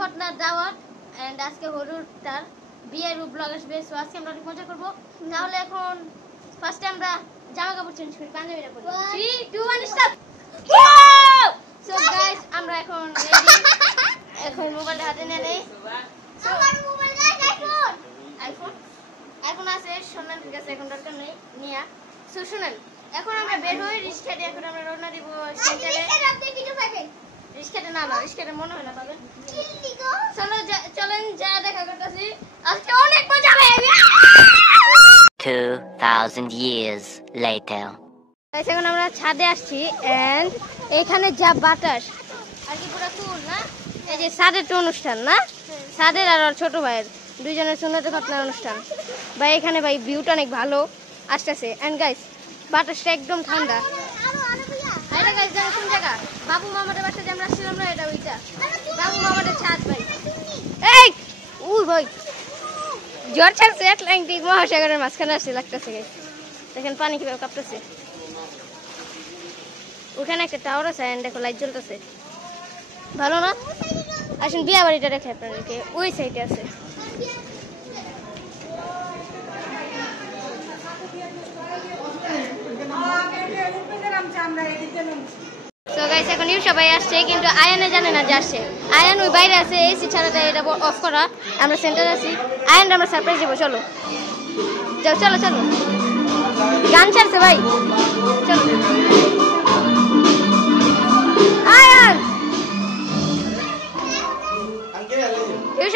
ঘটনার দাওয়াত এন্ড আজকে হলুদ তার বিয়ের ব্লগ আসবে। সো আজকে আমরা অনেক মজা করব। তাহলে এখন ফার্স্টে আমরা জামা কাপড় চেঞ্জ করি, পাঞ্জাবিটা পরি। 3 2 1 স্টার্ট। সো গাইস আমরা এখন রেডি। এখন মোবাইলটা হাতে নিয়ে নেই। আমার মোবাইল গাইস আইফোন আছে সোনার কাছে, এখন দরকার নেই নিয়া। সো শুনেন, এখন আমরা বের হই রিস্কা দিয়ে। এখন আমরা রওনা দিব সেন্টারে। রিস্কাতে না রিস্কাতে মনে হয় না পাবেন। চলো চলেন যা দেখা করতেছি। আজকে অনেক মজা হবে। 2000 years later. এখন আমরা ছাদে আসছি এন্ড এখানে যা বাতাস আর কি পুরো কুল না। এই যে ছাদের তো অনুষ্ঠান না, ছাদের আর ছোট ভাইয়ের দুইজনের সুন্নতে খতনার অনুষ্ঠান। ভাই এখানে ভাই ভিউটা অনেক ভালো আসতেছে এন্ড গাইস বাতাসটা একদম ঠান্ডা। এটা গাইস জানো কোন জায়গা? বাবু মামাদের বাসা যে আমরা ছিলাম না, এটা ওইটা বাবু মামাদের ছাদ ভাই। এই উই ভাই জ্বর ছাড়ছে আটলান্টিক মহাসাগরের মাঝখানে আসছে লাগতেছে গাইস। দেখেন পানি কিভাবে কাঁপতেছে। ওখানে একটা টাওয়ার আছে এন্ড দেখো লাইট জ্বলতেছে, ভালো না? আসুন বিয়া বাড়িটা দেখে আপনাদেরকে, ওই সাইডে আছে। সো গাইস এখন সবাই আসছে কিন্তু আয়ানে জানে না যে আসছে। আয়ান ওই বাইরে আছে, এসি ছাড়াতে এটা অফ করা। আমরা সেন্টারে আছি, আয়ান আমরা সারপ্রাইজ দেবো। চলো যাও, চলো চলো। গান ছাড়ছে ভাই, চলো। আয়ান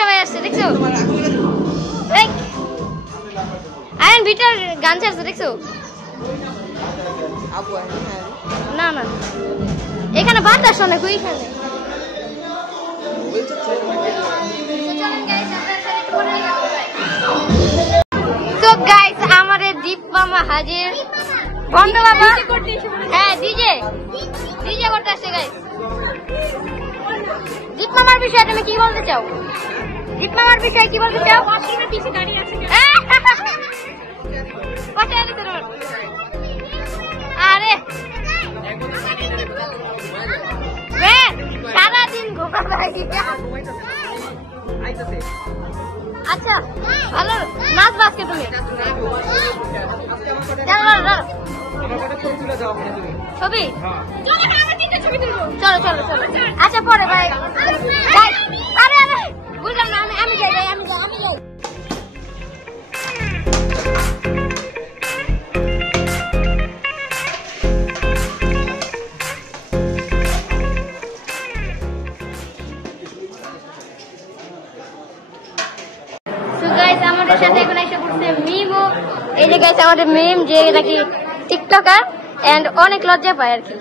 সবাই আসছে দেখছো? আয়ান ভিতর গান ছাড়ছে দেখছো? না না এখানে বাতাস অনেক ওইখানে। তো গাইস আমাদের দীপ মামা হাজির। বন্ধ বাবা, হ্যাঁ ডিজে করতে আসছে গাইস। দীপ মামার বিষয়ে তুমি কি বলতে চাও? দীপ মামার বিষয়ে কি বলতে চাও? আরে সারাদিন আচ্ছা ভালো নাচ বাজকে তুমি ছবি। চলো চলো চলো। আচ্ছা পরে ভাই। আরে আরে বুঝলাম না, আমি যাই ভাই, আমি যাই। আমাদের সাথে এখন এসে পড়ছে মিমও। এই যে গাইস আমাদের মিম যে নাকি টিকটকার এন্ড অনেক লজ্জা পায় আর কি।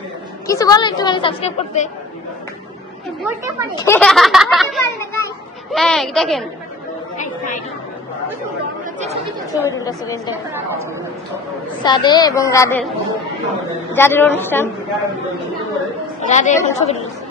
কিছু বলো একটু, মানে সাবস্ক্রাইব করতে বলতে পারি। হ্যাঁ দেখেন ছবি তুলতেছে সাদে এবং যাদের অনুষ্ঠান। রাধে এখন ছবি তুলতেছে।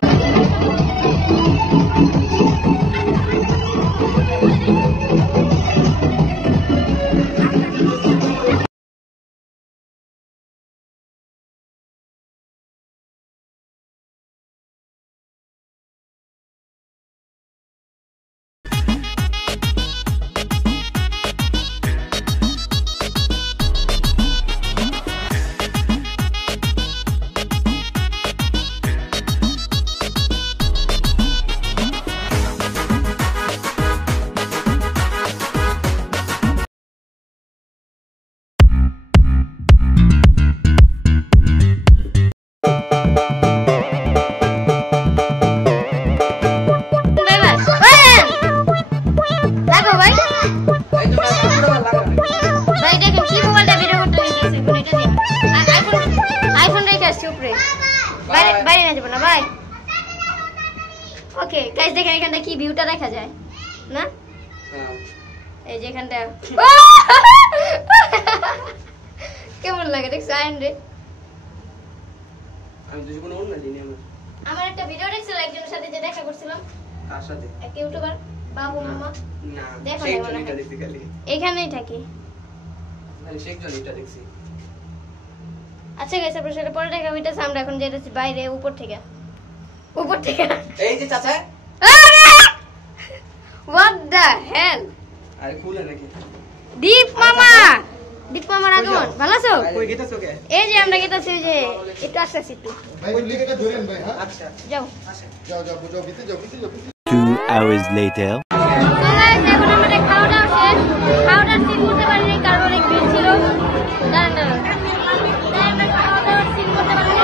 বাইরে না যাবো না ভাই। ওকে গাইস দেখেন এখানটা কি ভিউটা দেখা যায় না? এই যে এখানটা কেমন লাগে দেখছো? আইন রে আমি তো কোনো অন্য দিনে আমার একটা ভিডিও দেখছিল একজনের সাথে যে দেখা করছিলাম। কার সাথে? এক ইউটিউবার বাবু মামা। না দেখো না এটা দেখতে খালি এখানেই থাকি খালি শেখ জনিটা দেখছি। আচ্ছা গাইস আপনাদের সাথে পরে দেখা হইতাছে। আমরা এখন যেতেছি বাইরে উপর থেকে এই যে চাচা। আরে What the hell? আরে খুলে নাকি দীপ মামা, দীপ মামার আগমন ভালো আছো? কই গেতাছো কে? এই যে আমরা গেতাছি যে একটু আসতেছি একটু। ভাই ওই লিখেটা ধরেন ভাই হ্যাঁ আচ্ছা যাও। যাও যাও যাও ভিতরে যাও 2 hours later. তো guys, এখন আমাদের খাওয়া দাওয়া শেষ। খাওয়া দাওয়া সিন করতে পারিনি কারণ অনেক ভিড় ছিল। দাঁড়ান দাঁড়ান। তাই আমরা খাওয়া দাওয়া সিন করতে পারিনি।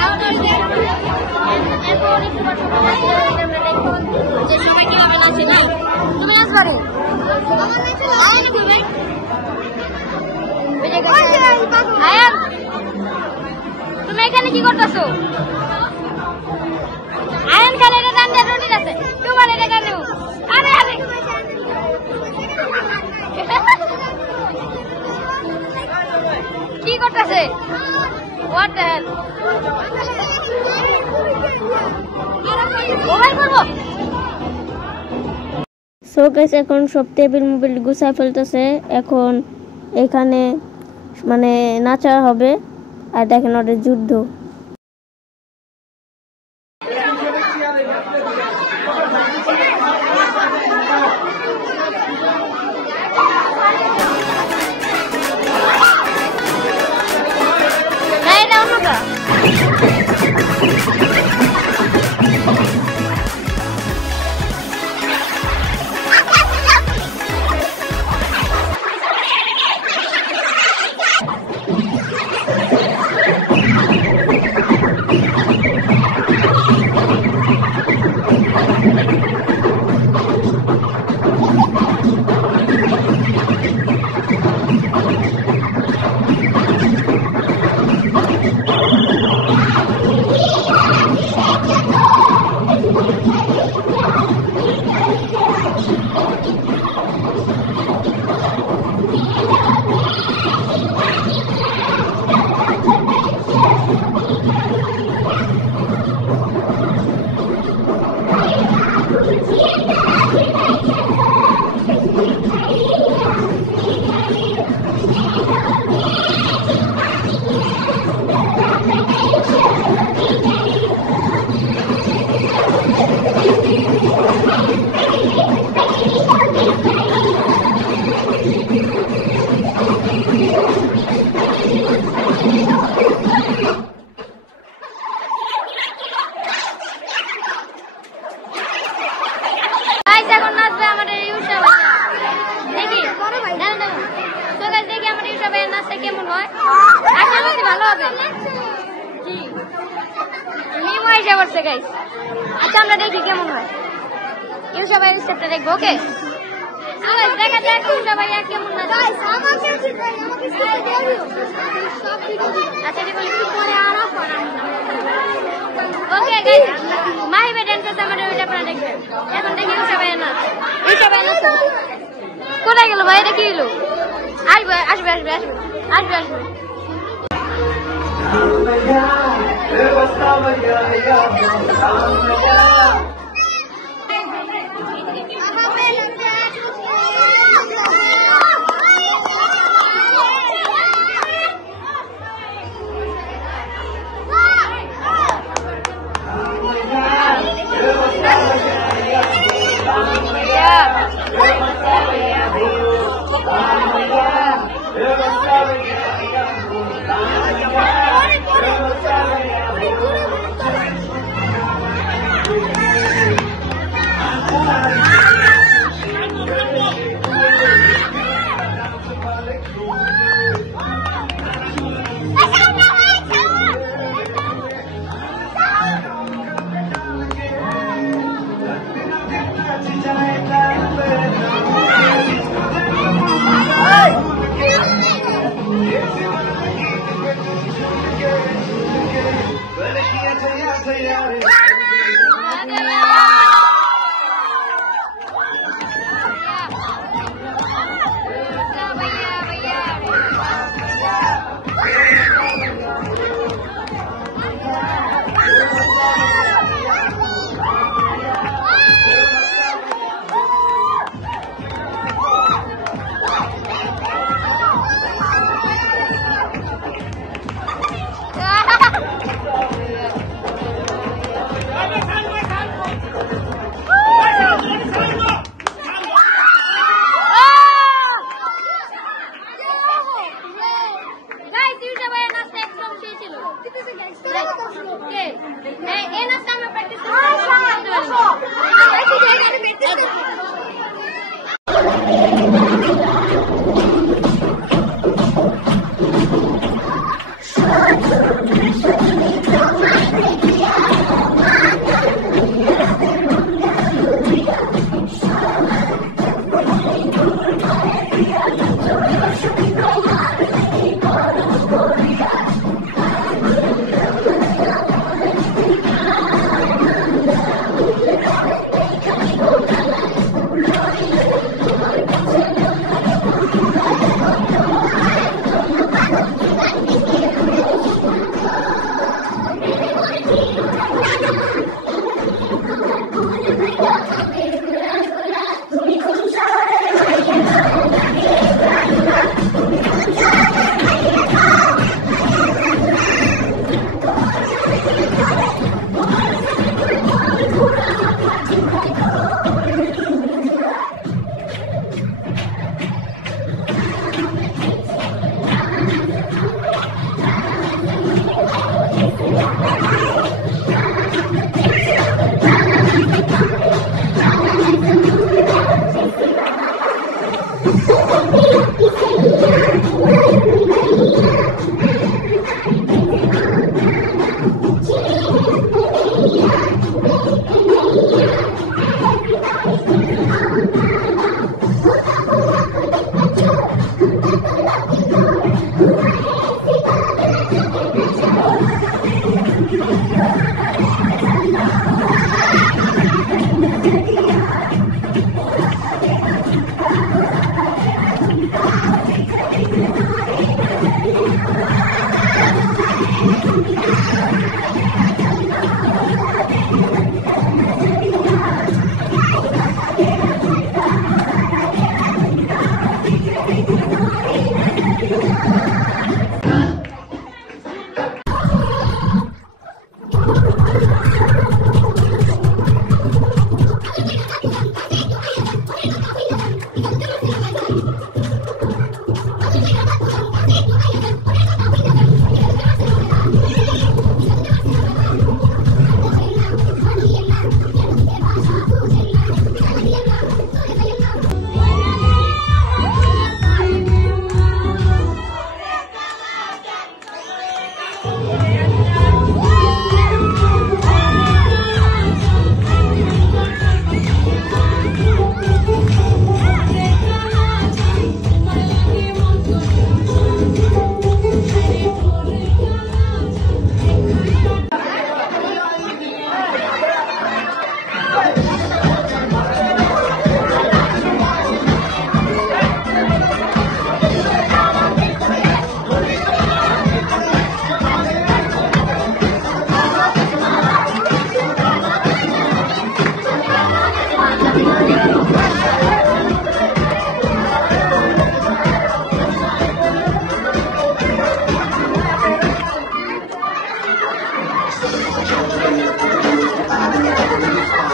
খাওয়া দাওয়া শেষ। এরপর একটু কথা বলতে আমরা দেখবো যে সবাই কিভাবে নাচে না। তুমি নাচ পারো? আয়ান কইবে? বুঝে গেছে। আয়ান, তুমি এখানে কি করতেছো? আয়ন খানের এটা ডান্ডা রুটি আছে তোমার এটা কেন? আরে আরে কি করতেছে? What the hell? মোবাইল করবো। সো গাইস, এখন সব টেবিল মোবাইল গুছায় ফেলতেছে। এখন এখানে মানে নাচা হবে আর দেখেন ওদের যুদ্ধ। কেমন হয়? আশা করি ভালো হবে। জি মিমো এসে পড়ছে গাইস। আচ্ছা আমরা দেখি কেমন হয়। ইউসা ভাইয়ের স্টেপটা দেখবো। ওকে দেখা যাক ইউসা ভাইয়া কেমন না। আচ্ছা ঠিক একটু পরে আর ওকে গাইস, মাহিবা ড্যান্স আমাদের ওইটা আপনারা দেখবেন। এখন দেখি ইউসা ভাইয়া নাচ। ইউসা ভাইয়া নাচ কোথায় গেল ভাই? এটা কি হলো? আসবে আসবে আসবে আসবে আসবে আসবে।